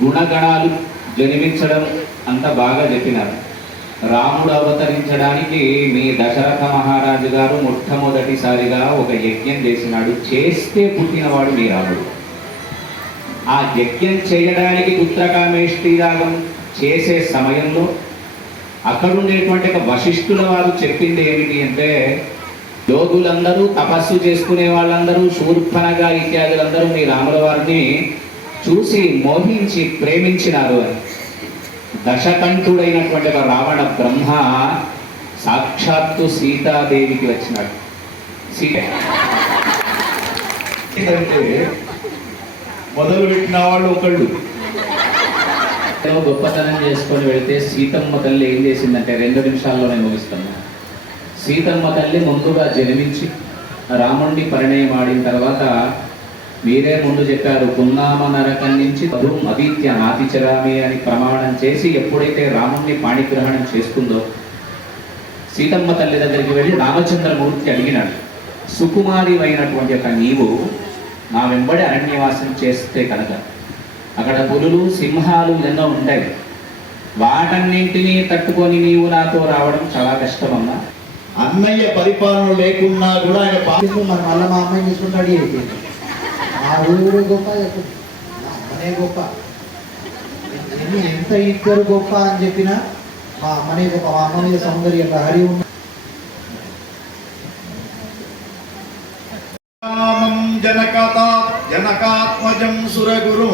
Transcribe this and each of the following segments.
గుణగణాలు జన్మించడం అంత బాగా చెప్పినారు. రాముడు అవతరించడానికి మీ దశరథ మహారాజు గారు మొట్టమొదటిసారిగా ఒక యజ్ఞం చేసినాడు. చేస్తే పుట్టినవాడు మీ రాముడు. ఆ యజ్ఞం చేయడానికి పుత్రకామేష్టి యాగం చేసే సమయంలో అక్కడుండేటువంటి వశిష్ఠుల వారు చెప్పింది ఏమిటి అంటే, యోగులందరూ తపస్సు చేసుకునే వాళ్ళందరూ శూర్పణగ ఇత్యాదులందరూ మీ రాముల వారిని చూసి మోహించి ప్రేమించినారు అని. దశకంఠుడైనటువంటి ఒక రావణ బ్రహ్మ సాక్షాత్తు సీతాదేవికి వచ్చినాడు. సీత మొదలు పెట్టిన వాళ్ళు ఒకళ్ళు గొప్పతనం చేసుకొని వెళితే సీతమ్మ తల్లి ఏం చేసిందంటే 2 నిమిషాల్లోనే ముగిస్తాను. సీతమ్మ తల్లి ముందుగా జన్మించి రాముణ్ణి పరిణయం ఆడిన తర్వాత మీరే ముందు చెప్పారు, పున్నామ నరకం నుంచి అదిత్య నాతిచరామి అని ప్రమాణం చేసి ఎప్పుడైతే రాముణ్ణి పాణిగ్రహణం చేసుకుందో సీతమ్మ తల్లి దగ్గరికి వెళ్ళి రామచంద్రమూర్తి అడిగినాడు, సుకుమారి అయినటువంటి ఒక నీవు నా వెంబడి అరణ్యవాసం చేస్తే కనుక అక్కడ పులులు సింహాలు ఎన్నో ఉంటాయి, వాటన్నింటినీ తట్టుకొని నీవు నాతో రావడం చాలా కష్టమన్నా. అన్నయ్య పరిపాలన లేకున్నా కూడా ఆయన మన మళ్ళీ మా అమ్మాయిని తీసుకుంటాడు అయిపోయింది. ఆ ఊరు గొప్ప అమ్మనే గొప్ప, ఎంత ఇద్దరు గొప్ప అని చెప్పినా మా అమ్మనే గొప్ప. మా అమ్మ మీద సౌందర్య హరి ఉన్న జనకాత్మజం సురగురు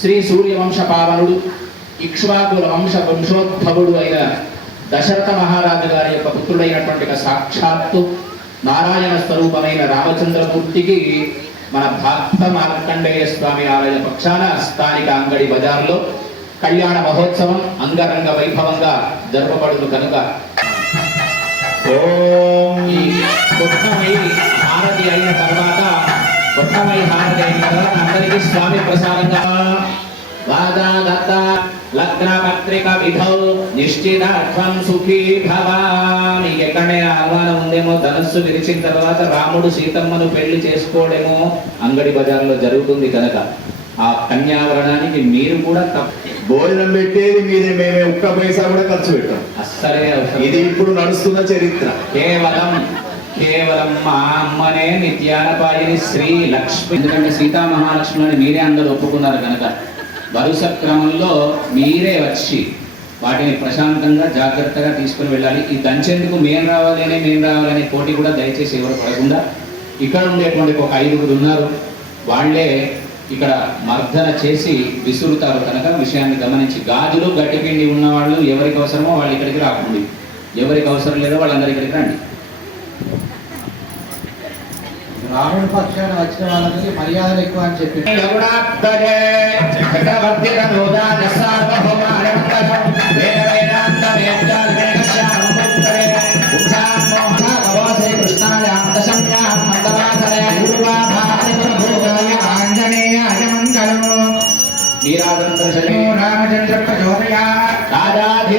శ్రీ సూర్యవంశ పావనుడు ఇక్ష్వాకుల వంశోద్భవుడు అయిన దశరథ మహారాజు గారి యొక్క పుత్రుడైనటువంటి సాక్షాత్తు నారాయణ స్వరూపమైన రామచంద్రమూర్తికి మన భక్త మార్కండేయ స్వామి ఆలయ పక్షాన స్థానిక అంగడి బజార్లో కళ్యాణ మహోత్సవం అంగరంగ వైభవంగా జరపబడును కనుక హారతి అయిన తర్వాత అందరికీ స్వామి ప్రసాదంగా లగ్న పత్రిక విధౌ నిశ్చితార్థం సుఖీ భవా. మీకు ఎక్కడైనా ఆహ్వానం ఉందేమో, ధనస్సు విరిచిన తర్వాత రాముడు సీతమ్మను పెళ్లి చేసుకోవడేమో అంగడి బజార్లో జరుగుతుంది కనుక ఆ కన్యావరణానికి మీరు కూడా భోజనం పెట్టేది మీరే, మేమే ఒక్క పైసా కూడా ఖర్చు పెట్టాం. అస్సలే ఇది ఇప్పుడు నడుస్తున్న చరిత్ర. కేవలం మా అమ్మనే నిత్యానపాయిని శ్రీ లక్ష్మి. ఎందుకంటే సీతా మహాలక్ష్మిని మీరే అందరూ ఒప్పుకున్నారు కనుక వరుస క్రమంలో మీరే వచ్చి వాటిని ప్రశాంతంగా జాగ్రత్తగా తీసుకుని వెళ్ళాలి. ఈ దంచేందుకు మేము రావాలనే పోటీ కూడా దయచేసి ఎవరు పడకుండా ఇక్కడ ఉండేటువంటి ఒక 5గురు ఉన్నారు, వాళ్ళే ఇక్కడ మర్దన చేసి విసురుతారు కనుక విషయాన్ని గమనించి గాజులు గట్టిపిండి ఉన్నవాళ్ళు ఎవరికి అవసరమో వాళ్ళు ఇక్కడికి రాకండి, ఎవరికి అవసరం లేదో వాళ్ళందరూ ఇక్కడికి రండి. రాముడి పక్షాన వచ్చిన వాళ్ళకి మర్యాదలు ఎక్కువ అని చెప్పి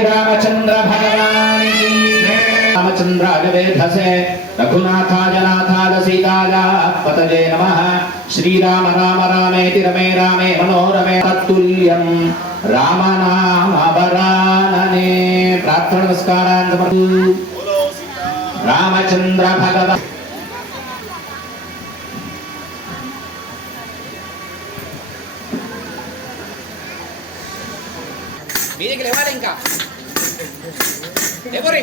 రామచంద్ర భగవాని రామచంద్రాయ వేధసే రఘునాథాయ నాథాయ సీతాయ పతజే నమః. శ్రీరామ రామ రామేతి రమే రామే మనోరమే తత్తుల్యం రామనామవరాననే. ప్రార్థన నమస్కారాన్ని రామచంద్ర భగవాన్. మీదికి లేవాలి ఇంకా ఎవరి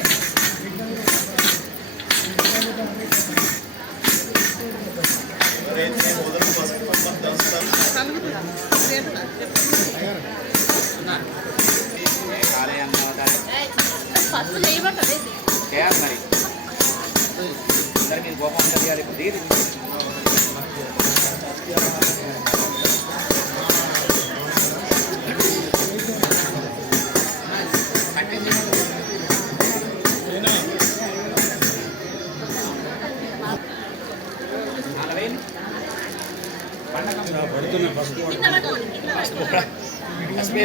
చేయాలి మరి అందరికీ గోపం చేయాలి.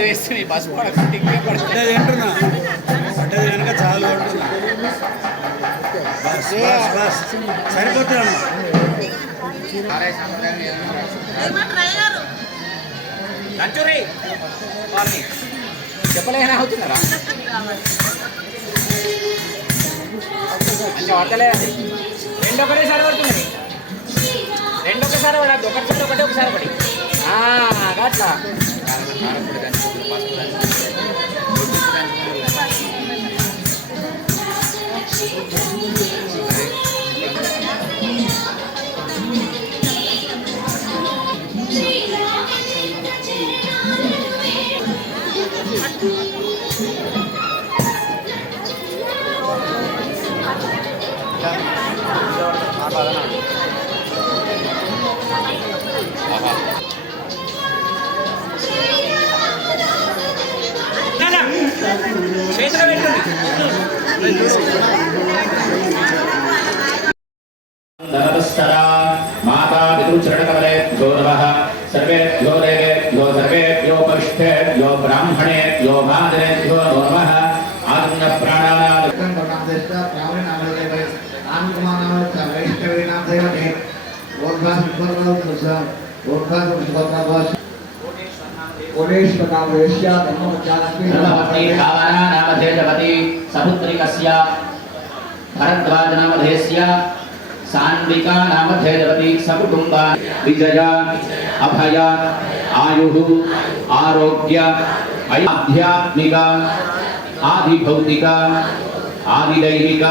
వేస్తుంది పసుపు పడుతుంది అంటున్నా పడ్డది కనుక చాలా అంటున్నా సరిపోతుంది. చెప్పలేనా అవుతున్నారా మంచిగా పడతలేదు రెండు ఒకటేసారి పడుతున్నది రెండు ఒకసారి పడద్దు ఒకటి ఒకటే ఒకసారి పడి అట్లా ధనస్తరా మాతా పితృచరణకమలేభ్యో నమః సర్వేభ్యో దేవేభ్యో సర్వేభ్యో పరిష్ఠేభ్యో బ్రాహ్మణేభ్యో మాదినేభ్యో నమో నమః ఆదిన ప్రాణానాద నామధేయవతి సపుత్రికస్య భరద్వాజ నామధేయస్య సాన్వికా నామధేయవతి సకుటుంబా విజయ అభయ ఆయు ఆరోగ్య ఆధ్యాత్మిక ఆదిభౌతిక ఆదిదైవిక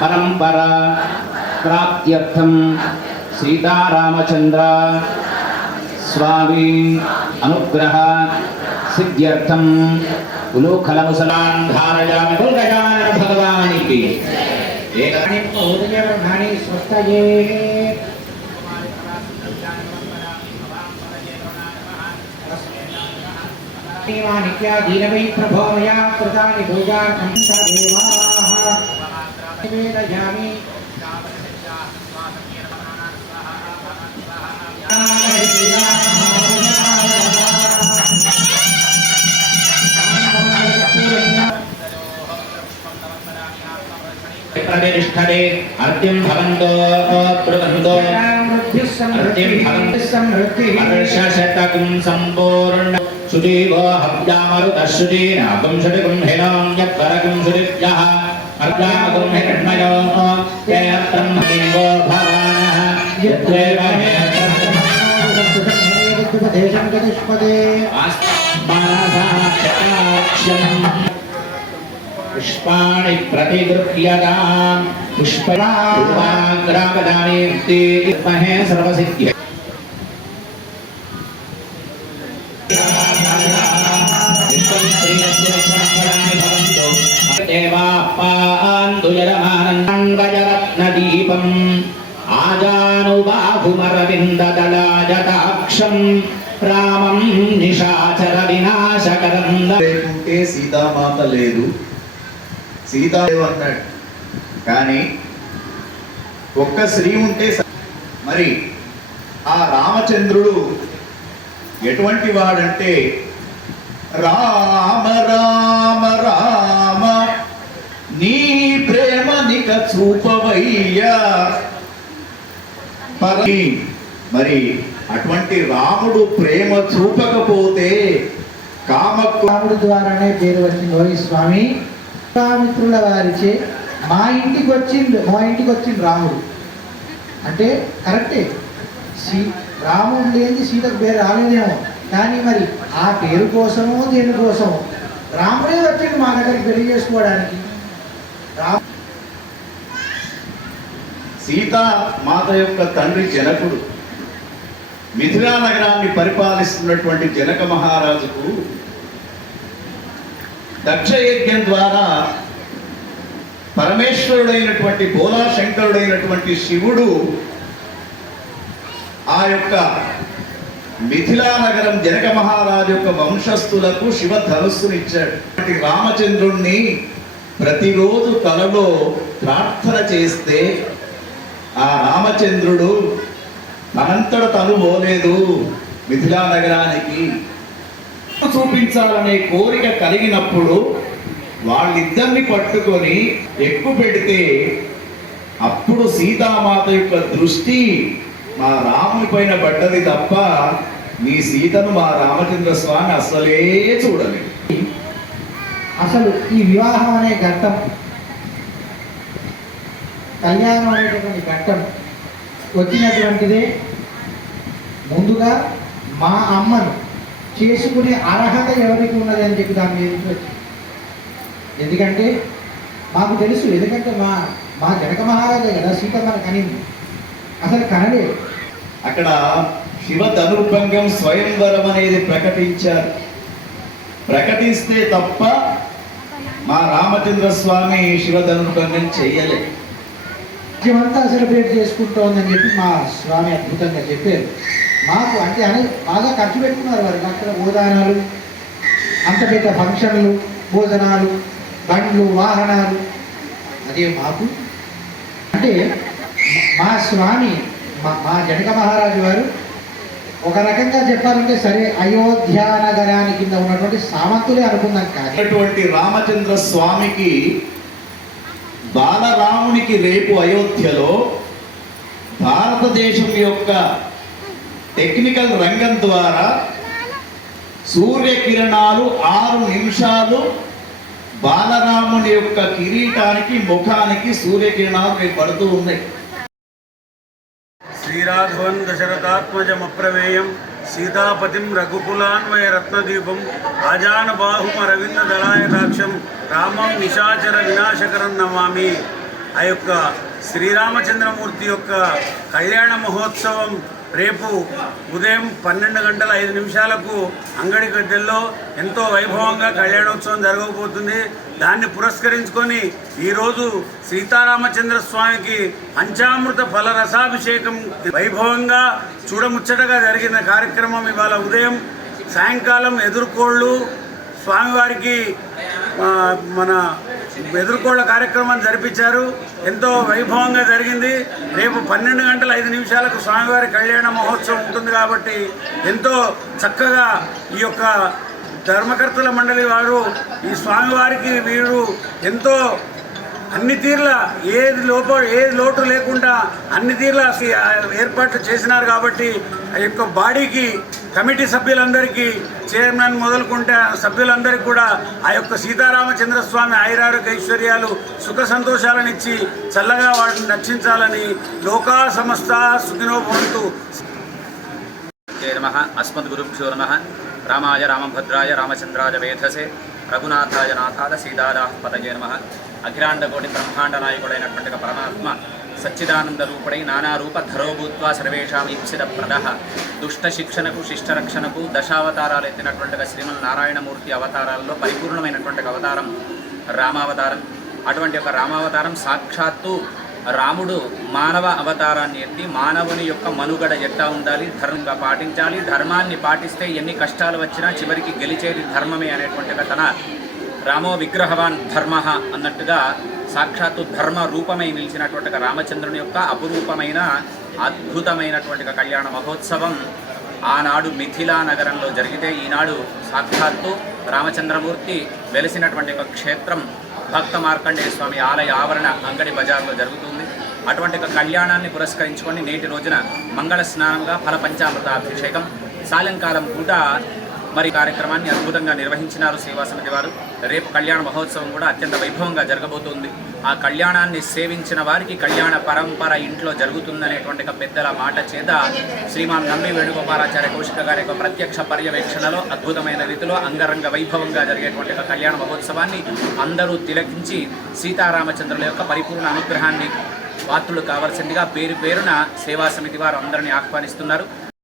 పరంపర ప్రాప్త్యర్థం సీతారామచంద్ర స్వామి అనుగ్రహ సిద్ధ్యర్థం ఉలూఖలముసలాన్ ధారయామి కుల్గజానన భగవానికి ఉదయవర్ణాని స్వస్థయే నిత్యాధీనవై ప్రభో మయా కృతాని భోజార్థం దేవాః నివేదయామి प्रतिष्ठते अर्ध्यं भवन्तो प्रबन्धो अर्ध्यं भवन्ति समृद्धिः सम्पूर्ण सुदीवो हव्यामरुतश्रुतीनागं षट्कं हिनां यत्परकं सुदिभ्यः अर्ध्यागं हिरण्मयो ते ब्रह्मदेवो भवानः यद्देव देशं गतिष्पदे पुष्पाणि प्रतिगृह्यतां पुष्पराग्रामदानीर्ति महे सर्वसिद्ध्यै देवापान्दुजरमानन्दवजरत्नदीपम् आजानुबाहुमरविन्ददलाजटाक्षं रामं निशाचर विनाशकरं లేకుంటే సీతామాత లేదు, సీతాదేవి అన్నాడు. కానీ ఒక్క స్త్రీ ఉంటే మరి ఆ రామచంద్రుడు ఎటువంటి వాడంటే రామ రామ రామ నీ ప్రేమ నిక చూపవయ్యా మరి అటువంటి రాముడు ప్రేమ చూపకపోతే రాముడు ద్వారానే పేరు వచ్చింది. ఓ స్వామి విశ్వామిత్రుల వారిచే మా ఇంటికి వచ్చింది రాముడు అంటే కరెక్టే. రాముడు లేని సీతకు పేరు రాలేదేమో, కానీ మరి ఆ పేరు కోసమో దేనికోసమో రాముడే వచ్చింది మా దగ్గరికి పెళ్లి చేసుకోవడానికి. సీతామాత యొక్క తండ్రి జనకుడు మిథిలా నగరాన్ని పరిపాలిస్తున్నటువంటి జనక మహారాజుకు దక్షయజ్ఞం ద్వారా పరమేశ్వరుడైనటువంటి బోలాశంకరుడైనటువంటి శివుడు ఆ యొక్క మిథిలా నగరం జనక మహారాజు యొక్క వంశస్థులకు శివ ధనుస్సునిచ్చాడు. రామచంద్రుణ్ణి ప్రతిరోజు కలలో ప్రార్థన చేస్తే ఆ రామచంద్రుడు తనంతట తను పోలేదు, మిథిలా నగరానికి చూపించాలనే కోరిక కలిగినప్పుడు వాళ్ళిద్దరిని పట్టుకొని ఎక్కువ పెడితే అప్పుడు సీతామాత యొక్క దృష్టి మా రాముని పైన పడ్డది తప్ప మీ సీతను మా రామచంద్ర స్వామి అసలే చూడలేదు. అసలు ఈ వివాహం అనే ఘట్టం, కళ్యాణం అనేటటువంటి ఘట్టం వచ్చినటువంటిదే ముందుగా మా అమ్మను చేసుకునే అర్హత ఎవరికి ఉన్నది అని చెప్పి దాని మీద నుంచి వచ్చింది. ఎందుకంటే మాకు తెలుసు, ఎందుకంటే మా జనక మహారాజే కదా సీతమ్మను కనింది, అసలు కనలేదు. అక్కడ శివ ధనుర్భంగం స్వయంవరం అనేది ప్రకటించారు. ప్రకటిస్తే తప్ప మా రామచంద్ర స్వామి శివ ధనుర్భంగం చెయ్యలేదు. రాజ్యమంతా సెలబ్రేట్ చేసుకుంటోందని చెప్పి మా స్వామి అద్భుతంగా చెప్పారు. మాకు అంటే బాగా ఖర్చు పెట్టుకున్నారు వారికి. అక్కడ భోజనాలు, అంత పెద్ద ఫంక్షన్లు, భోజనాలు, బండ్లు, వాహనాలు. అదే మాకు అంటే మా స్వామి మా జనక మహారాజు వారు ఒక రకంగా చెప్పాలంటే సరే అయోధ్య నగరాని కింద ఉన్నటువంటి సామంతులే అనుకున్నాం. కానీ అటువంటి రామచంద్ర స్వామికి బాలరామునికి రేపు అయోధ్యలో భారతదేశం యొక్క టెక్నికల్ రంగం ద్వారా సూర్యకిరణాలు 6 నిమిషాలు బాలరాముని యొక్క కిరీటానికి ముఖానికి సూర్యకిరణాలు రేపు పడుతూ ఉన్నాయి. శ్రీరాఘవన్ దశరథాత్మజమప్రమేయం సీతాపతిం రఘుకులాన్వయ రత్నదీపం ఆజానబాహుమ రవింద్ర దళాయతాక్షం రామం నిశాచర వినాశకరం నమామి. ఆ యొక్క శ్రీరామచంద్రమూర్తి యొక్క కళ్యాణ మహోత్సవం రేపు ఉదయం 12:05 అంగడి గద్దెల్లో ఎంతో వైభవంగా కళ్యాణోత్సవం జరగబోతుంది. దాన్ని పురస్కరించుకొని ఈరోజు సీతారామచంద్ర స్వామికి పంచామృత ఫల రసాభిషేకం వైభవంగా చూడముచ్చటగా జరిగిన కార్యక్రమం ఇవాళ ఉదయం సాయంకాలం ఎదుర్కోళ్ళు స్వామివారికి మన ఎదుర్కోళ్ళ కార్యక్రమం జరిపించారు. ఎంతో వైభవంగా జరిగింది. రేపు 12:05 స్వామివారి కళ్యాణ మహోత్సవం ఉంటుంది కాబట్టి ఎంతో చక్కగా ఈ యొక్క ధర్మకర్తల మండలి వారు ఈ స్వామివారికి వీరు ఎంతో అన్ని తీర్ల ఏది లోటు లేకుండా అన్ని తీర్ల ఏర్పాట్లు చేసినారు. కాబట్టి ఆ యొక్క బాడీకి కమిటీ సభ్యులందరికీ చైర్మన్ మొదలుకుంటే సభ్యులందరికీ కూడా ఆ యొక్క సీతారామచంద్ర స్వామి ఆయురారోగ్య ఐశ్వర్యాలు సుఖ సంతోషాలనిచ్చి చల్లగా వాటిని రక్షించాలని లోకా సమస్త సుఖినో భవంతు. నమః అస్మద్గురుభ్యో నమః. రామాయ రామభద్రాయ రామచంద్రాయ వేధసే రఘునాథాయ నాథాయ సీతారాపతయే నమః. అఖిలాండకోటి బ్రహ్మాండ నాయకుడైనటువంటి పరమాత్మ సచ్చిదానంద రూపుడై నానారూప ధరోభూత్వా సర్వేషాం ఈప్సిత ప్రదః దుష్ట శిక్షణకు శిష్టరక్షణకు దశావతారాలు ఎత్తినటువంటి శ్రీమన్నారాయణమూర్తి అవతారాల్లో పరిపూర్ణమైనటువంటి అవతారం రామావతారం. అటువంటి ఒక రామావతారం సాక్షాత్తు రాముడు మానవ అవతారాన్ని ఎత్తి మానవుని యొక్క మనుగడ ఎట్లా ఉండాలి, ధర్మంగా పాటించాలి, ధర్మాన్ని పాటిస్తే ఎన్ని కష్టాలు వచ్చినా చివరికి గెలిచేది ధర్మమే అనేటువంటిగా తన రామో విగ్రహవాన్ ధర్మ అన్నట్టుగా సాక్షాత్తు ధర్మ రూపమై నిలిచినటువంటి రామచంద్రుని యొక్క అపురూపమైన అద్భుతమైనటువంటి కళ్యాణ మహోత్సవం ఆనాడు మిథిలా నగరంలో జరిగితే ఈనాడు సాక్షాత్తు రామచంద్రమూర్తి వెలిసినటువంటి ఒక క్షేత్రం భక్త మార్కండేయ స్వామి ఆలయ ఆవరణ అంగడి బజార్లో జరుగుతుంది. అటువంటి ఒక కళ్యాణాన్ని పురస్కరించుకొని నేటి రోజున మంగళ స్నానంగా ఫల పంచామృతాభిషేకం సాయంకాలం పూట మరి కార్యక్రమాన్ని అద్భుతంగా నిర్వహించినారు సేవా సమితి వారు. రేపు కళ్యాణ మహోత్సవం కూడా అత్యంత వైభవంగా జరగబోతుంది. ఆ కళ్యాణాన్ని సేవించిన వారికి కళ్యాణ పరంపర ఇంట్లో జరుగుతుందనేటువంటి పెద్దల మాట చేత శ్రీమాన్ నంబి వేణుగోపాలాచార్య కౌశిక గారి యొక్క ప్రత్యక్ష పర్యవేక్షణలో అద్భుతమైన రీతిలో అంగరంగ వైభవంగా జరిగేటువంటి కళ్యాణ మహోత్సవాన్ని అందరూ తిలకించి సీతారామచంద్రుల యొక్క పరిపూర్ణ అనుగ్రహాన్ని పాత్రులు కావాల్సిందిగా పేరు పేరున సేవా సమితి వారు అందరినీ ఆహ్వానిస్తున్నారు.